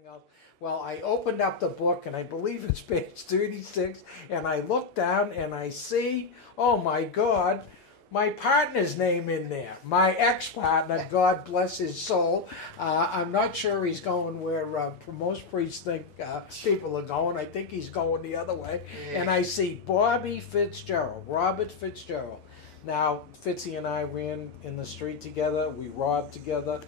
everything else. Well, I opened up the book, and I believe it's page 36, and I look down, and I see, oh my God, my partner's name in there. My ex-partner, God bless his soul. I'm not sure he's going where most priests think people are going. I think he's going the other way. Yeah. And I see Bobby Fitzgerald, Robert Fitzgerald. Now, Fitzy and I ran in the street together. We robbed together.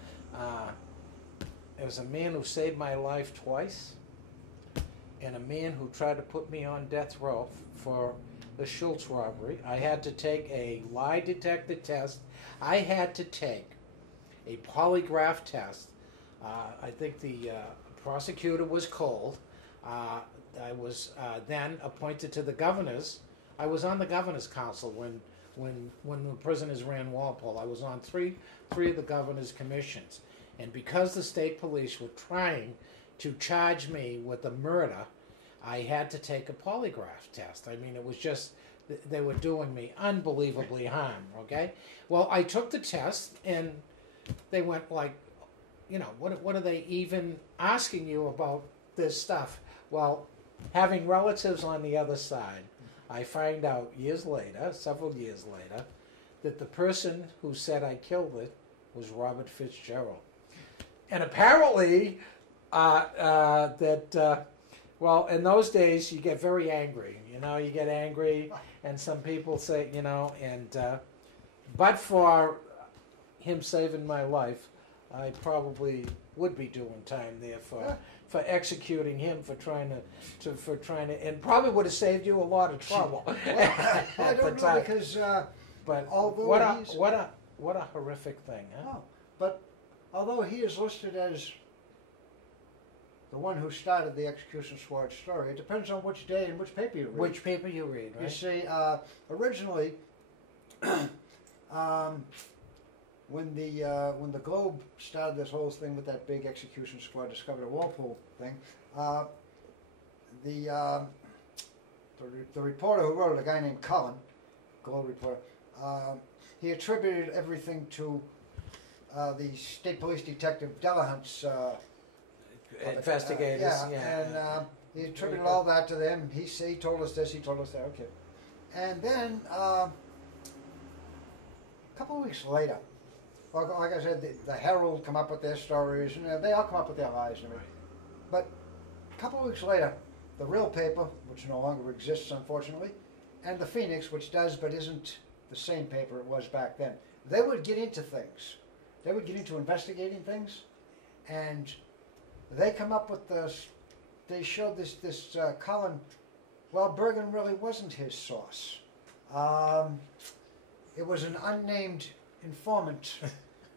There was a man who saved my life twice, and a man who tried to put me on death row for the Schultz robbery. I had to take a lie detector test. I had to take a polygraph test. I think the prosecutor was cold. I was then appointed to the governor's. I was on the governor's council when the prisoners ran Walpole. I was on three of the governor's commissions. And because the state police were trying to charge me with a murder, I had to take a polygraph test. I mean, it was just, they were doing me unbelievably harm, okay? Well, I took the test, and they went like, you know, what are they even asking you about this stuff? Well, having relatives on the other side, I find out years later, several years later, that the person who said I killed it was Robert Fitzgerald. And apparently, well, in those days, you get very angry. You know, you get angry, and some people say, you know, and but for him saving my life, I probably would be doing time there for executing him for trying to, and probably would have saved you a lot of trouble. Well, I don't know because, but although what a horrific thing, huh? Oh, but although he is listed as the one who started the execution squad story, it depends on which day and which paper you read. Which paper you read, right? You see, originally, when the Globe started this whole thing with that big execution squad, discovered a Walpole thing, the reporter who wrote it, a guy named Cullen, Globe reporter, he attributed everything to the state police detective Delahunt's investigators. And he attributed all that to them. He told us this, he told us that. Okay, and then a couple of weeks later, well, like I said, the Herald come up with their stories, and they all come up with their lies and everything. But a couple of weeks later, the real paper, which no longer exists, unfortunately, and the Phoenix, which does but isn't the same paper it was back then, they would get into things. They would get into investigating things, and they come up with this. They showed this Cullen. Well, Bergen really wasn't his source. It was an unnamed informant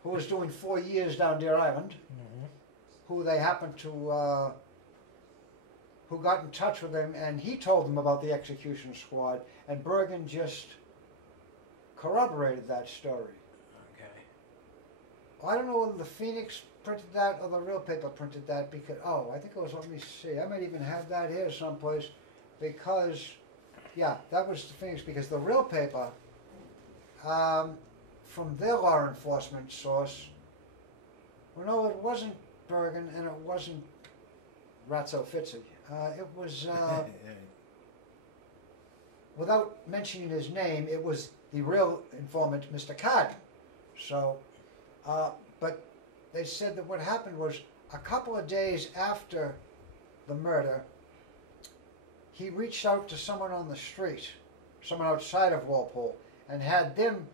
who was doing 4 years down Deer Island, who they happened to, who got in touch with him, and he told them about the execution squad, and Bergen just corroborated that story. I don't know whether the Phoenix printed that or the real paper printed that because, I think it was, let me see, I might even have that here someplace because, yeah, that was the Phoenix because the real paper, from their law enforcement source, well, no, it wasn't Bergen and it wasn't Ratso Fitzy. It was, without mentioning his name, it was the real informant, Mr. Carden. So, but they said that what happened was a couple of days after the murder, he reached out to someone on the street, someone outside of Walpole, and had them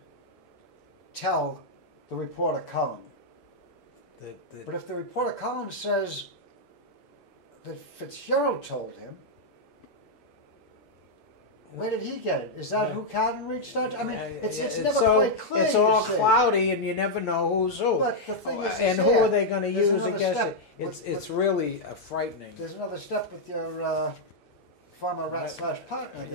tell the reporter Cullen. But if the reporter Cullen says that Fitzgerald told him, where did he get it? Is that who Carden reached out to? I mean, it's never quite clear. It's all cloudy, and you never know who's who. But the thing is, and who are they going to use against it? It's really frightening. There's another step with your former rat/partner.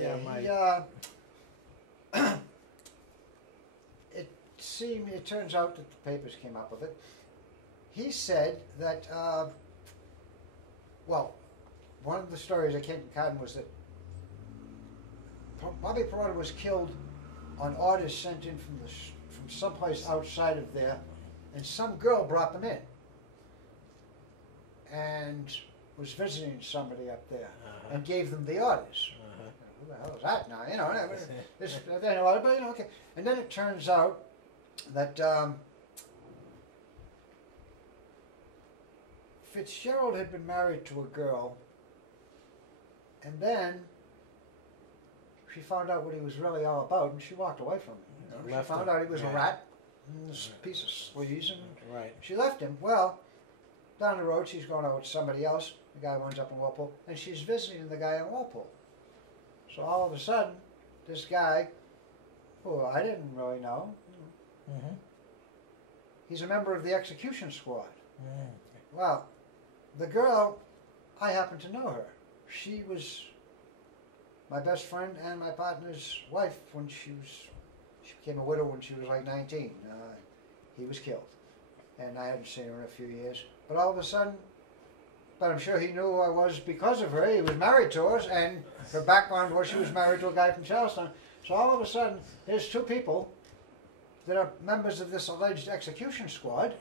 It turns out that the papers came up with it. He said that, well, one of the stories that came from Carden was that Bobby Perrotta was killed on orders sent in from someplace outside of there, and some girl brought them in. and was visiting somebody up there Uh-huh. and gave them the orders. Uh-huh. Who the hell is that now? You know, they know, but you know, okay. And then it turns out that Fitzgerald had been married to a girl, and then she found out what he was really all about, and she walked away from him. You know, she Left found him. out he was a Right. rat, and this piece of sleaze, and Right. she left him. Well, down the road, she's going out with somebody else. The guy winds up in Walpole, and she's visiting the guy in Walpole. So all of a sudden, this guy, who I didn't really know, Mm-hmm. he's a member of the execution squad. Mm. Well, the girl, I happen to know her. She was my best friend and my partner's wife when she became a widow when she was like 19. He was killed, and I hadn't seen her in a few years. But all of a sudden, but I'm sure he knew who I was because of her. He was married to us, and her background was she was married to a guy from Charlestown. So all of a sudden, there's two people that are members of this alleged execution squad,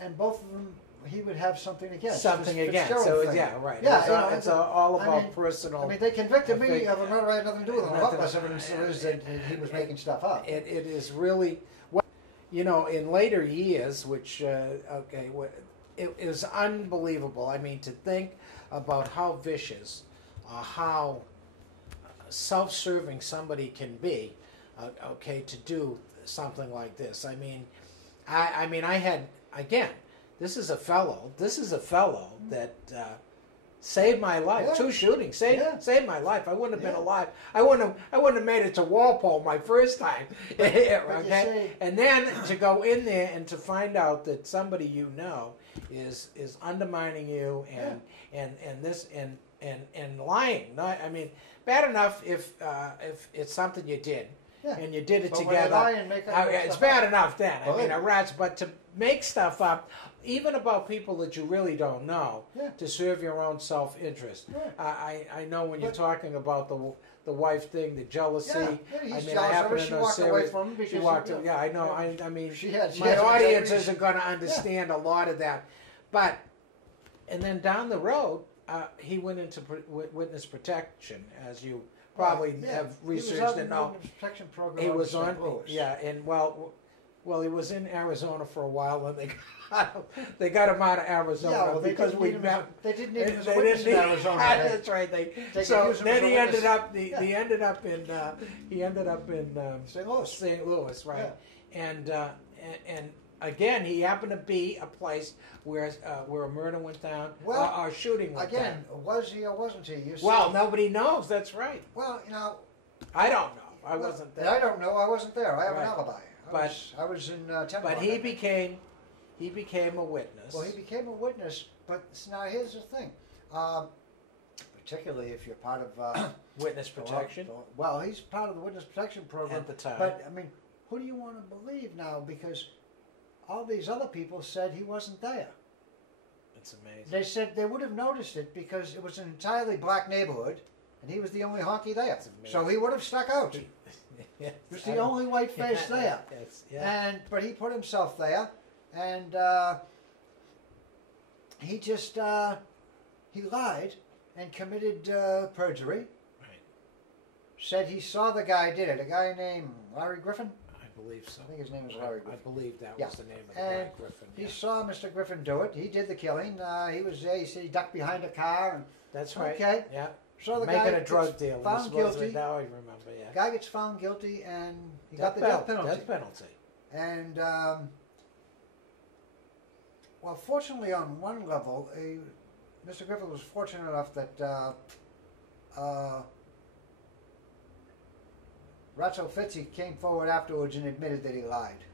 and both of them he would have something against. Something this against. Fitzgerald So thing. yeah, right. Yeah, it's you all, know, it's all about I mean- personal. I mean, they convicted me think- of a murder I had nothing to do with. A lot Nothing- less evidence there is that he was making stuff up. it is really, you know, in later years, which it is unbelievable. I mean, to think about how vicious, how self-serving somebody can be, to do something like this. I mean, I had, again, this is a fellow that saved my life. Yeah. 2 shootings saved my life. I wouldn't have been Yeah. alive. I wouldn't have made it to Walpole my first time. say- And then to go in there and to find out that somebody you know is undermining you and lying. Not, I mean, bad enough if it's something you did. Yeah. And you did it But when together. they lie and make up It's stuff bad up. enough then. I Well, mean, yeah. a rat's, but to make stuff up, even about people that you really don't know, Yeah. to serve your own self-interest. Right. I know when you're But- talking about the wife thing, the jealousy. Yeah, I he's mean, jealous I of happen her. to She know walked away series- from him because she walked. you know, Yeah, I know. yeah. I mean, She had my audiences exactly- are going to understand a lot of that, but and then down the road, he went into witness protection, as you probably Yeah. have He was researched out in and the know. protection program. He out in was St. on, Louis. yeah, and well, he was in Arizona for a while, and they got him out of Arizona Yeah, well, because we met. They didn't need him as They a witness didn't in need- Arizona. That's right. could So use him then as a he witness. ended up. Yeah. He ended up in St. Louis. St. Louis, right? And again, he happened to be a place where a murder went down, Well, or a shooting went Again, down. was he or wasn't he? You Well, see- nobody knows. That's right. Well, you know. I don't know. I well, wasn't there. I don't know. I wasn't there. I have Right. an alibi. I was in Temple. But he became a witness. Well, he became a witness. But now here's the thing. Particularly if you're part of witness protection Well, he's part of the witness protection program at the time. But I mean, who do you want to believe now? Because all these other people said he wasn't there. It's amazing. They said they would have noticed it because it was an entirely black neighborhood, and he was the only honky there. That's amazing. So he would have stuck out. He Yes, was the only white face there. Yes, yeah. But he put himself there, and he just he lied and committed perjury. Right. Said he saw the guy did it. A guy named Larry Griffin. I believe so. I think his name was Larry I Griffin. believe that Yeah. was the name of the And Black Griffin. He Yeah. saw Mr. Griffin do it. He did the killing. He was there. He said he ducked behind a car and That's right. Okay. Yeah. saw the Making guy a drug gets deal. found supposedly, guilty. now I remember. Yeah. Guy gets found guilty and he got the death penalty. Death penalty. And well, fortunately, on one level, Mr. Griffin was fortunate enough that Ratso Fitzy came forward afterwards and admitted that he lied.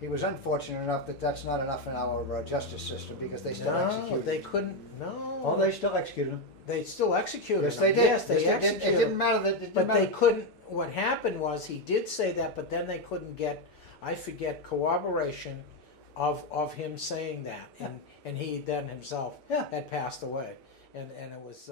He was unfortunate enough that that's not enough in our justice system because they still executed they him. couldn't. No. Oh, they still executed him. They still executed Yes, him. they did. Yes, they Yes, did. executed It didn't matter that. It didn't But matter. they couldn't. What happened was he did say that, but then they couldn't get, I forget, corroboration of him saying that, and he then himself Yeah. had passed away, and it was.